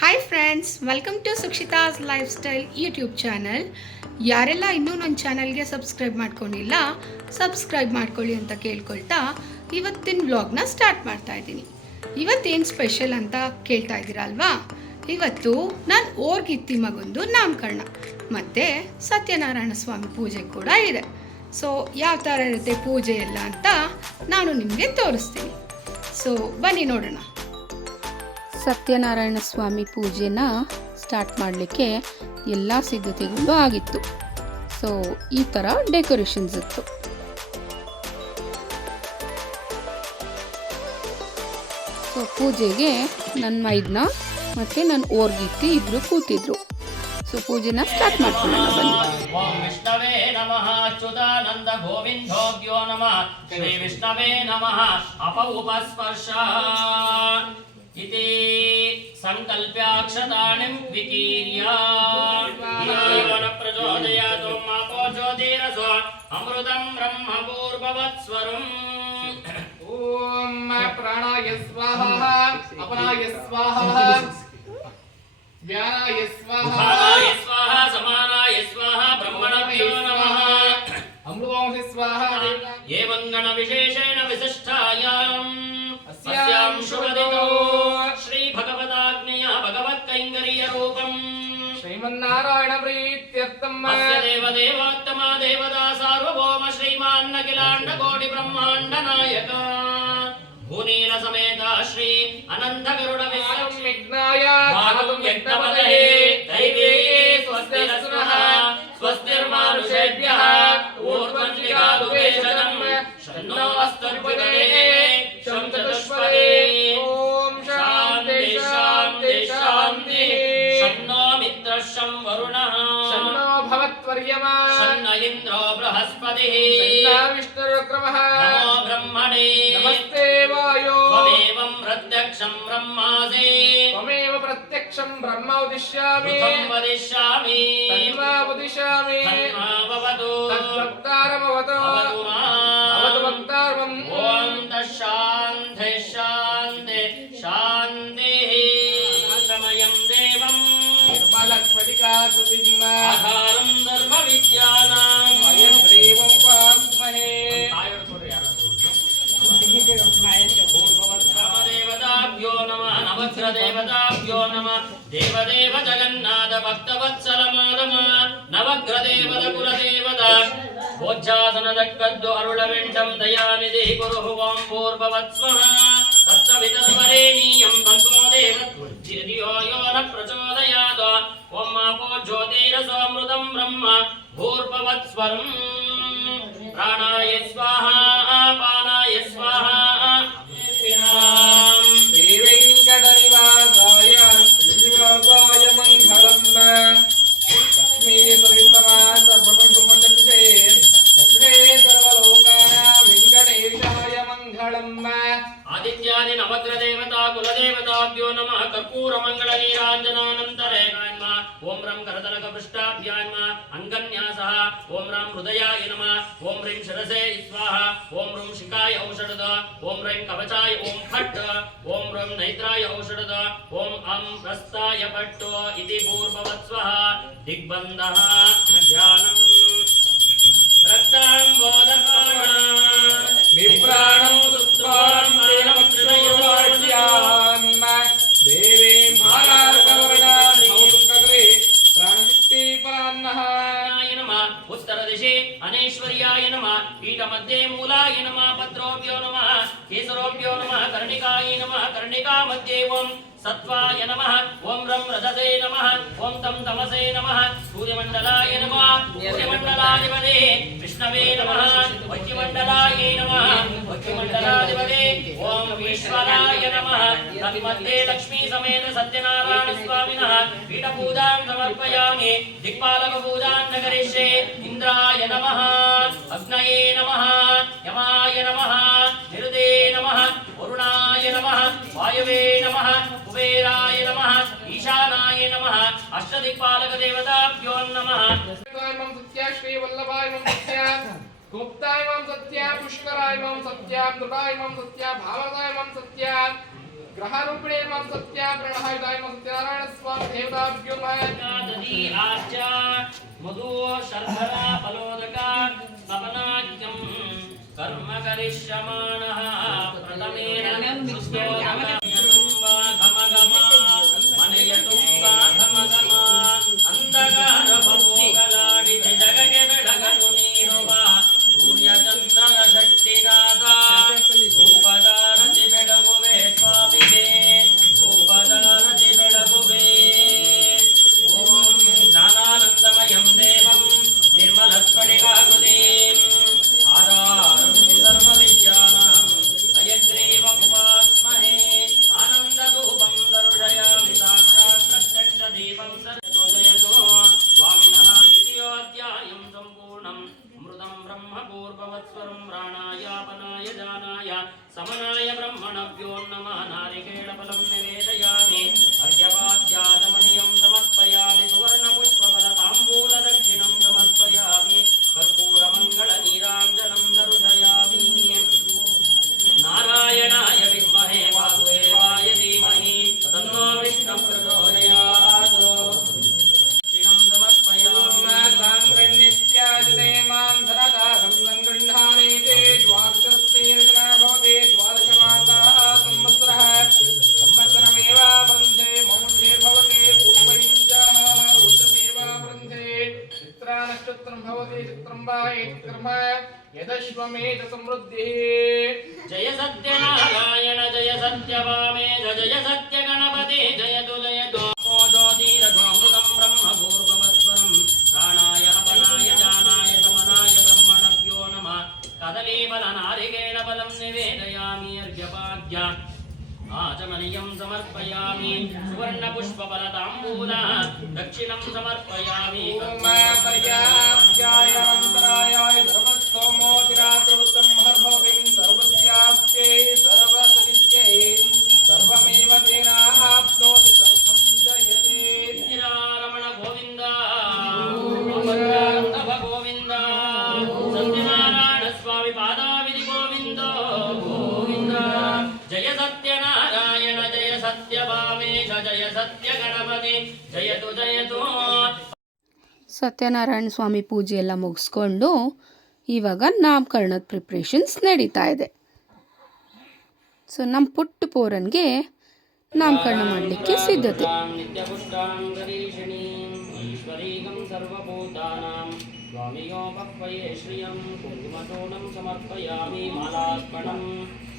Hi friends, welcome to Sukshita's lifestyle YouTube channel. ಯಾರೆಲ್ಲ ಇನ್ನೂ ನನ್ನ ಚಾನಲ್ಗೆ ಸಬ್ಸ್ಕ್ರೈಬ್ ಮಾಡ್ಕೊಂಡಿಲ್ಲ, ಸಬ್ಸ್ಕ್ರೈಬ್ ಮಾಡ್ಕೊಳ್ಳಿ ಅಂತ ಕೇಳ್ಕೊಳ್ತಾ ಇವತ್ತಿನ ವ್ಲಾಗ್ನ ಸ್ಟಾರ್ಟ್ ಮಾಡ್ತಾ ಇದ್ದೀನಿ. ಇವತ್ತೇನು ಸ್ಪೆಷಲ್ ಅಂತ ಕೇಳ್ತಾ ಇದ್ದೀರಾ ಅಲ್ವಾ? ಇವತ್ತು ನಾನು ಓರ್ಗಿತ್ತಿ ಮಗಂದು ನಾಮಕರಣ ಮತ್ತು ಸತ್ಯನಾರಾಯಣ ಸ್ವಾಮಿ ಪೂಜೆ ಕೂಡ ಇದೆ. ಸೊ ಯಾವ ಥರ ಇರುತ್ತೆ ಪೂಜೆ ಎಲ್ಲ ಅಂತ ನಾನು ನಿಮಗೆ ತೋರಿಸ್ತೀನಿ. ಸೊ ಬನ್ನಿ ನೋಡೋಣ. ಸತ್ಯನಾರಾಯಣ ಸ್ವಾಮಿ ಪೂಜೆನ ಸ್ಟಾರ್ಟ್ ಮಾಡಲಿಕ್ಕೆ ಎಲ್ಲ ಸಿದ್ಧತೆಗಳು ಆಗಿತ್ತು. ಸೊ ಈ ಥರ ಡೆಕೋರೇಷನ್ಸ್ ಇತ್ತು. ಸೊ ಪೂಜೆಗೆ ನನ್ನ ಮೈದ್ನ ಮತ್ತು ನನ್ನ ಓರ್ಗಿತ್ತಿ ಇಬ್ಬರು ಕೂತಿದ್ರು. ಸೊ ಪೂಜೆನ ಸ್ಟಾರ್ಟ್ ಮಾಡ್ಕೊಳ್ಳೋಣ ಬನ್ನಿ. ಓಂ ವಿಷ್ಣವೇ ನಮಃ ಅಚ್ಯುತಾನಂದ ಗೋವಿಂದೋಗ್ಯೋ ನಮಃ ಶ್ರೀ ವಿಷ್ಣವೇ ನಮಃ ಅಪೌಪಸ್ಪರ್ಶ ಇತಿ ಸಂಕಲ್ಪ್ಯಾಕ್ಷತಾಣಿಂ ವಿಕೀರ್ಯ ದೇವನ ಪ್ರಚೋದಯಾತು ಮಾಪೋ ಜ್ಯೋತಿರಸೋ ಅಮೃತಂ ಬ್ರಹ್ಮ ಪೂರ್ವವತ್ಸ್ವರಂ. ಓಂ ಪ್ರಾಣಾಯ ಸ್ವಾಹ ಅಪನಾಯ ಸ್ವಾಹ ವ್ಯಾನಾಯ ಸ್ವಾಹ ಉಪಾನಾಯ ಸ್ವಾಹ ಸಮಾನಾಯ ಸ್ವಾಹ ಬ್ರಹ್ಮಣಭ್ಯೋ ನಮಃ ಅಮೃತಾಂಶ ಸ್ವಾಹ ಏವಂ ಗಣ ವಿಶೇಷೇಣ ವಿಶಿಷ್ಟಾಯಾಂ ಅಸ್ಯಾಂ ಶುಭದಿನೋ ಶ್ರೀ ಭಗವದಾಜ್ಞೆಯ ಭಗವತ್ಕೈಂಕರ್ಯ ರೂಪಂ ಶ್ರೀಮನ್ನಾರಾಯಣ ಪ್ರೀತ್ಯರ್ಥಂ ಅಸ್ಯ ದೇವದೇವೋತ್ತಮ ದೇವತಾ ಸಾರ್ವಭೌಮ ಶ್ರೀಮಾನ್ ಅಖಿಲಾಂಡ ಕೋಟಿ ಬ್ರಹ್ಮಾಂಡ ನಾಯಕ ಭೂನೀಲ ಸಮೇತ ಶ್ರೀ ಅನಂತ ಗರುಡ ವಿಘ್ನಾಯ ಭಾಗಂ ಯಜ್ಞಪದಯೇ ದೈವೇ ಸ್ವಸ್ತಿರಸ್ನಃ ಸ್ವಸ್ತಿರ್ಮಾನುಷೇಭ್ಯಃ ಊರ್ಧ್ವಂಜಿಗಾಲುವೇಶನಂ ಶನ್ನೋ ಅಸ್ತರ್ಪುರೇ ಶಂ ಚತುಷ್ಪದೇ. ಓಂ ಶಾಂತಿ ಶಾಂತಿ ಶಾಂತಿ ಶನ್ನೋ ಮಿತ್ರಃ ಶಂ ವರುಣಃ ಶನ್ನೋ ಭವತ್ವರ್ಯಮಾ ಶನ್ನ ಇಂದ್ರೋ ಬೃಹಸ್ಪತಿಃ ಶನ್ನ ವಿಷ್ಣುರುಕ್ರಮಃ ನಮೋ ಬ್ರಹ್ಮಣೇ ನಮಸ್ತೆ ವಾಯೋ ತ್ವಮೇವಂ ಪ್ರತ್ಯಕ್ಷಂ ಬ್ರಹ್ಮಾಸಿ ತ್ವಮೇವ ಪ್ರತ್ಯಕ್ಷಂ ಬ್ರಹ್ಮ ಉದಿಶ್ಯಾಮಿ ಋತಂ ವದಿಷ್ಯಾಮಿ ತನ್ವಾ ಉದಿಶ್ಯಾಮಿ ತನ್ಮಾ ಭವತು ತದ್ವಕ್ತಾರಮವತು ಭವತು ಮಾಂ. ಅವತು ವಕ್ತಾರಮಂ. ಓಂ ತಶಾಂತಿ ಶಾಂತಿ ಶಾಂತಿ. ಸಮಯಂ ದೇವಂ ನಿರ್ಮಲಸ್ಫಟಿಕಾಕೃತಿಂ ಆಧಾರಂ ಸರ್ವ ವಿದ್ಯಾನಾಂ. ಅಯಂ ಶ್ರೀವಂ ಪಾಂಸ್ಮಹೇ. ದೇವತಾಭ್ಯೋ ನಮಃ ನವಗ್ರದೇವತಾಭ್ಯೋ ನಮಃ ದೇವದೇವ ಜಗನ್ನಾಥ ಭಕ್ತವತ್ಸಲ ಮಾಧವ ನವಗ್ರದೇವದ ಕುಲದೇವದ ಭೋಜ್ಯಾಸನದಕ್ಕದ್ದು ಅರುಳವೆಂಟಂ ದಯಾನಿಧಿ ಗುರು ಓಂ ಪೂರ್ವವತ್ಸ್ವಃ ತತ್ಸವಿತರ್ವರೇಣೀಯಂ ಭಗೋ ದೇವೋ ಯೋ ನ ಪ್ರಚೋದಯಾತ್ ಓಂ ಮಾಪೋ ಜ್ಯೋತಿರಸೋ ಅಮೃತಂ ಬ್ರಹ್ಮ ಭೂರ್ಭವತ್ಸ್ವರಂ. ಪ್ರಾಣಾಯ ಸ್ವಾಹ ಅಪಾನಾಯ ಸ್ವಾಹ ಶ್ರೀ ವೆಂಕಟನಿವಾಸಾಯ ಶ್ರೀನಿವಾಸಾಯ ಮಂಗಳಂ. ಲಕ್ಷ್ಮೀ ಸವಿತಮಾ ಸರ್ವಗುರುಮಚಕ್ಷುಷೇ ಚಕ್ಷುಷೇ ಸರ್ವಲೋಕಾನಾಂ ವೆಂಕಟೇಶಾಯ ಮಂಗಳಂ. ಆದಿತ್ಯಾದಿ ನವಗ್ರ ದೇವತಾ ಕುಲದೇವತಾಭ್ಯೋ ನಮಃ ಕರ್ಪೂರ ಮಂಗಳ ನೀರಾಂಜನಾನಂತರೇ ಓಂ ರಂ ಕರತಲಕ ಪೃಷ್ಠಾಭ್ಯಾಂ ಅಂಗನ್ಯಾಸಃ ಓಂ ರಂ ಹೃದಯಾಯ ನಮಃ ಓಂ ರೀಂ ಶಿರಸೇ ಸ್ವಾಹ ಓಂ ಋಂ ಶಿಖಾಯ ಔಷಧದ ಓಂ ರೈಂ ಕವಚಾಯ ಓಂ ಫಟ್ ಓಂ ಋಂ ನೈತ್ರಾಯ ಔಷಧದ ಓಂ ಅಂ ಪ್ರಸ್ಥಾಯ ಭಟ್ಟು ಇತಿ ಪೂರ್ವವತ್ಸ್ವಃ ದಿಗ್ಬಂಧಃ ಧ್ಯಾನಂ ರಕ್ತಾಂಬೋಧಸಾರಣ ವಿಪ್ರಾಣಂ ಸುತ್ವಾಂ ಪ್ರೇಮಕ್ಷಯೋಜ್ಯಾಂ ದೇವೀಂ ಭಾರಾರ್ಕವರ್ಣಾಂ ಭೌಂಕಗ್ರೇ ಪ್ರಾಣಶಕ್ತಿ ಪರಾನ್ನಃ. ಉತ್ತರ ದಿಶೆ ಅನೇಶ್ವರ್ಯಾಯ ನಮಃ ಪೀಠ ಮಧ್ಯೆ ಮೂಲಾಯ ನಮಃ ಪತ್ರೋಭ್ಯೋ ನಮಃ ಕೇಸರೋಭ್ಯೋ ನಮಃ ಕರ್ಣಿಕಾಯ ನಮಃ ಕರ್ಣಿಕಾ ಮಧ್ಯೆ ಓಂ ಸತ್ವಾಯ ನಮಃ ಓಂ ರಂ ರಥಸೇ ನಮಃ ಓಂ ತಂ ತಮಸೇ ನಮಃ ಸೂರ್ಯಮಂಡಲಾಯ ನಮಃ ಸೂರ್ಯಮಂಡಲಾಧಿಪದೇ ವಿಷ್ಣವೇ ನಮಃ ವಜ್ರಮಂಡಲಾಯ ನಮಃ ವಜ್ರಮಂಡಲಾಧಿಪದೇ ಓಂ ಈಶ್ವರಾಯ ನಮಃ ತನ್ಮಧ್ಯೆ ಲಕ್ಷ್ಮೀ ಸಮೇತ ಸತ್ಯನಾರಾಯಣ ಸ್ವಾಮಿನಃ ಪೀಠಪೂಜಾಂ ಸಮರ್ಪಯಾಮಿ ದಿಕ್ಪಾಲಕ ಪೂಜಾಂ ನ ಕರಿಷ್ಯೆ. ಇಂದ್ರಾಯ ನಮಃ ಅಗ್ನಯೇ ನಮಃ ಯಮಾಯ ನಮಃ ನಿರುದೇ ನಮಃ ವರುಣಾಯ ನಮಃ ವಾಯವೇ ನಮಃ ಕುಬೇರಾಯ ನಮಃ ಈಶಾನಾಯ ನಮಃ ಅಷ್ಟದಿಕ್ಪಾಲಕ ದೇವತಾಭ್ಯೋ ನಮಃ. ಸತ್ಯ ಶ್ರೀ ವಲ್ಲಭಾಯ ಸತ್ಯ ಗುಪ್ತಾಯ ಸತ್ಯ ಪುಷ್ಕರಾಯ ಸತ್ಯ ದುರಾಯ ಸತ್ಯ ಭಾವದಾಯ ಸತ್ಯ ग्रहरूपिणे नमः सत्या प्रणहायुधाय नमः सत्यनारायण स्वामी देवताभ्यो नमः दधी आश्च मधु शर्करा फलोदका अपनाक्यं कर्म करिष्यमाणः प्रथमेन सुस्तोदका यतुम्बा घमघम मनयतुम्बा घमघम अंधकार भवोगलाडि जगगे बेडगनु ನೀರುವ ಸೂರ್ಯಚಂದ್ರನ ಶಕ್ತಿನಾಥ ಧೂಪದಾರತಿ ಬೆಳಗುವೆ ಸ್ವಾಮಿಗೆ ಧೂಪದಾರತಿ ಬೆಳಗುವೆ ಓಂ ಜ್ಞಾನಾನಂದಮಯಂ ದೇವಂ ನಿರ್ಮಲಸ್ಫಟಿಕಾಕೃತಿಂ ಆಧಾರಂ ಸರ್ವವಿದ್ಯಾನಾಂ ಹಯಗ್ರೀವముపాస్మహే ಆನಂದಧೂಪಂ ದರ್ಶಯಾಮಿ ಸಾಕ್ಷಾತ್ ಪ್ರತ್ಯಕ್ಷ ದೀಪಂ ಸರ್ವೋದಯತೋ ಸ್ವಾಮಿನಃ ದ್ವಿತೀಯೋಧ್ಯಾಯಂ ಸಂಪೂರ್ಣಂ ಅಮೃತಂ ಬ್ರಹ್ಮ ಪೂರ್ವವತ್ಸ್ವರಂ ಪ್ರಾಣಾಯಾಪನಾಯ ಜಾನಾಯ ಸಮನಾಯ ಬ್ರಹ್ಮಣಭ್ಯೋ ನಮಃ ನಾರಿಕೇಳಫಲಂ ನಿವೇದಯಾಮಿ ಅರ್ಘ್ಯಪಾದ್ಯಾಗಮನಿಯಂ ಸಮರ್ಪಯಾಮಿ ಸುವರ್ಣಪುಷ್ಪಫಲತಾಂಬೂಲದಕ್ಷಿಣಂ ಸಮರ್ಪಯಾಮಿ ಕರ್ಪೂರಮಂಗಳನೀರಾಂಜನಂ ದರ್ಶಯಾಮಿ ನಾರಾಯಣಾಯ ವಿದ್ಮಹೇ ವಾಸುದೇವಾಯ ಧೀಮಹಿ ತನ್ನೋ ವಿಷ್ಣುಃ ಪ್ರಚೋದಯಾತ್ ದಕ್ಷಿಣಂ ಸಮರ್ಪಯಾಮಿ साङ्गण्यस्याजते मां धरदाहं सङ्गृह्णानेते द्वादशस्तेरजना भवते द्वादशमासाः संवत्सरः संवत्सरमेव वृन्धे मौल्येर्भवते ऊर्ध्वैमुञ्जाः ऊर्ध्वमेव वृन्धे चित्रानक्षत्रं भवति चित्रं वा एतत्कर्म यदश्वमेध समृद्धिः जय सत्यनारायण जय सत्यवामेश जय सत्यगणपति जयतु जयतु ज्योतिरघोऽमृतं ब्रह्म पूर्ववत्स्वरं प्राणाय अपनाय जानाय समनाय ब्रह्मणभ्यो नमः कदलीफलनारिकेळफलं निवेदयामि अर्घ्यपाद्य आचमनीयं समर्पयामि सुवर्णपुष्पफलताम्बूल दक्षिणं समर्पयामि पर्याप्त्यायन्तरायाय सर्वस्तोमोतिरात्रवृत्तं महर्भवतिं सर्वस्यास्यै सर्वसदित्यै सर्वमेव तेनाप्नोति सर्वं जयते रमण गोविंद अमरानंद गोविंद सत्यनारायण स्वामी पादाविधि गोविंद गोविंद जय सत्यनारायण जय सत्यभामेश जय सत्य गणपति जयतु जयतु ಸತ್ಯನಾರಾಯಣ ಸ್ವಾಮಿ ಪೂಜೆ ಎಲ್ಲ ಮುಗಿಸ್ಕೊಂಡು ಇವಾಗ ನಾಮಕರಣದ ಪ್ರಿಪ್ರೇಷನ್ಸ್ ನಡೀತಾ ಇದೆ. ಸೊ ನಮ್ಮ ಪುಟ್ಟ ಪೋರನ್ಗೆ ನಾಮಕರಣ ಮಾಡಲಿಕ್ಕೆ ಸಿದ್ಧತೆ. ನಿತ್ಯಪುಷ್ಟಾಂ ಗರೀಷಿಣೀಂ ಈಶ್ವರೀಗಂ ಸರ್ವಭೂತಾನಾಂ ಸ್ವಾಮಿಯೋಪಕ್ವಯೇ ಶ್ರಿಯಂ ಕುಂಕುಮಚೂರ್ಣಂ ಸಮರ್ಪಯಾಮಿ ಮಾಲಾರ್ಪಣಂ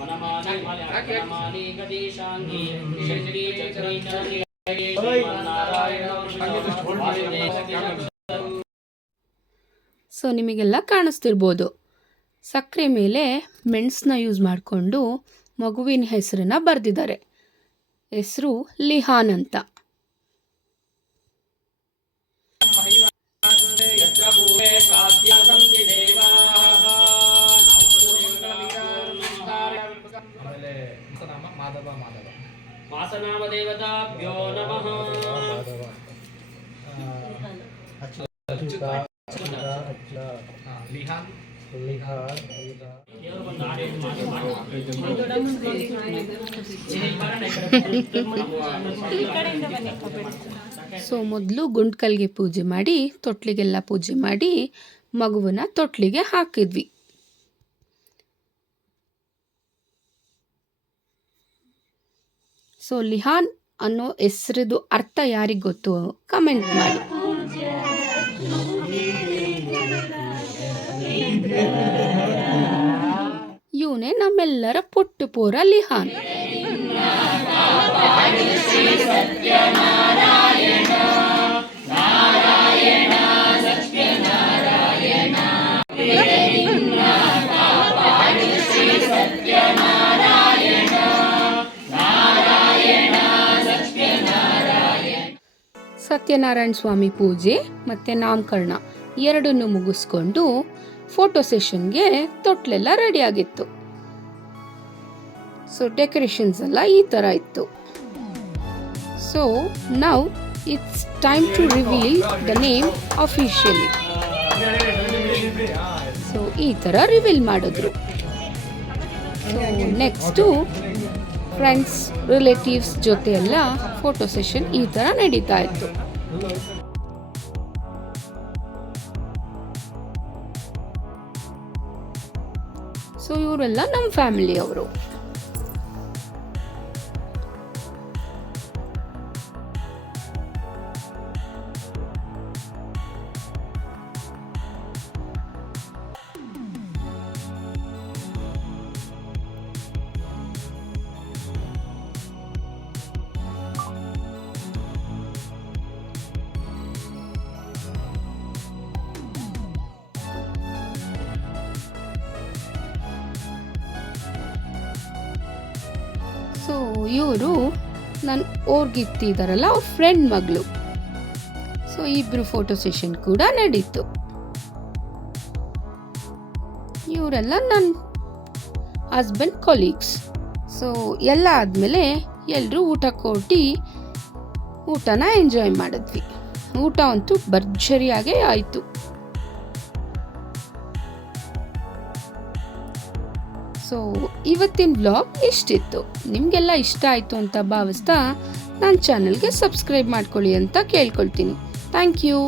ವನಮಾಲಿ ಗದೀಶಾಂಗಿ ಶಕ್ತಿ ಚಕ್ರೀ ಚಕ್ರೀ ಸೊ ನಿಮಗೆಲ್ಲ ಕಾಣಿಸ್ತಿರ್ಬೋದು, ಸಕ್ಕರೆ ಮೇಲೆ ಮೆಣಸನ್ನ ಯೂಸ್ ಮಾಡಿಕೊಂಡು ಮಗುವಿನ ಹೆಸರನ್ನ ಬರೆದಿದ್ದಾರೆ. ಹೆಸರು ಲಿಹಾನ್ ಅಂತ. ವಾಸನಾಮ ದೇವತಾಭ್ಯೋ ನಮಃ. ಸೊ ಮೊದಲು ಗುಂಡ್ಕಲ್ಗೆ ಪೂಜೆ ಮಾಡಿ, ತೊಟ್ಲಿಗೆಲ್ಲ ಪೂಜೆ ಮಾಡಿ ಮಗುವನ್ನ ತೊಟ್ಲಿಗೆ ಹಾಕಿದ್ವಿ. ಸೊ ಲಿಹಾನ್ ಅನ್ನೋ ಹೆಸರದು ಅರ್ಥ ಯಾರಿಗೆ ಗೊತ್ತು ಕಮೆಂಟ್ ಮಾಡಿ. ಇವನೇ ನಮ್ಮೆಲ್ಲರ ಪುಟ್ಟ ಪೋರ ಲಿಹಾನ್. ಸತ್ಯನಾರಾಯಣ ಸ್ವಾಮಿ ಪೂಜೆ ಮತ್ತು ನಾಮಕರಣ ಎರಡನ್ನು ಮುಗಿಸ್ಕೊಂಡು ಫೋಟೋ ಸೆಷನ್ಗೆ ತೊಟ್ಲೆಲ್ಲ ರೆಡಿ ಆಗಿತ್ತು. ಸೊ ಡೆಕೋರೇಷನ್ಸ್ ಎಲ್ಲ ಈ ಥರ ಇತ್ತು. So now it's time to reveal the name officially. So ಈ ಥರ ರಿವೀಲ್ ಮಾಡಿದ್ರು. ಸೊ ನೆಕ್ಸ್ಟು ಫ್ರೆಂಡ್ಸ್ ರಿಲೇಟಿವ್ಸ್ ಜೊತೆ ಎಲ್ಲ ಫೋಟೋ ಸೆಷನ್ ಈ ಥರ ನಡೀತಾ ಇತ್ತು. ಸೊ ಇವರೆಲ್ಲ ನಮ್ಮ ಫ್ಯಾಮಿಲಿಯವರು. ಸೊ ಇವರು ನನ್ನ ಓರ್ಗಿತ್ತಿದ್ದಾರಲ್ಲ ಅವ್ರ ಫ್ರೆಂಡ್ ಮಗಳು. ಸೊ ಇಬ್ಬರು ಫೋಟೋ ಸೆಷನ್ ಕೂಡ ನಡೀತು. ಇವರೆಲ್ಲ ನನ್ನ ಹಸ್ಬೆಂಡ್ ಕೊಲೀಗ್ಸ್. ಸೊ ಎಲ್ಲ ಆದಮೇಲೆ ಎಲ್ಲರೂ ಊಟಕ್ಕೆ ಹೊರಟಿ ಊಟನ ಎಂಜಾಯ್ ಮಾಡಿದ್ವಿ. ಊಟ ಅಂತೂ ಭರ್ಜರಿಯಾಗೇ ಆಯಿತು. ಸೊ ಇವತ್ತಿನ ವ್ಲಾಗ್ ಇಷ್ಟಿತ್ತು. ನಿಮಗೆಲ್ಲ ಇಷ್ಟ ಆಯಿತು ಅಂತ ಭಾವಿಸ್ತಾ ನನ್ನ ಚಾನಲ್ಗೆ ಸಬ್ಸ್ಕ್ರೈಬ್ ಮಾಡ್ಕೊಳ್ಳಿ ಅಂತ ಕೇಳ್ಕೊಳ್ತೀನಿ. Thank you.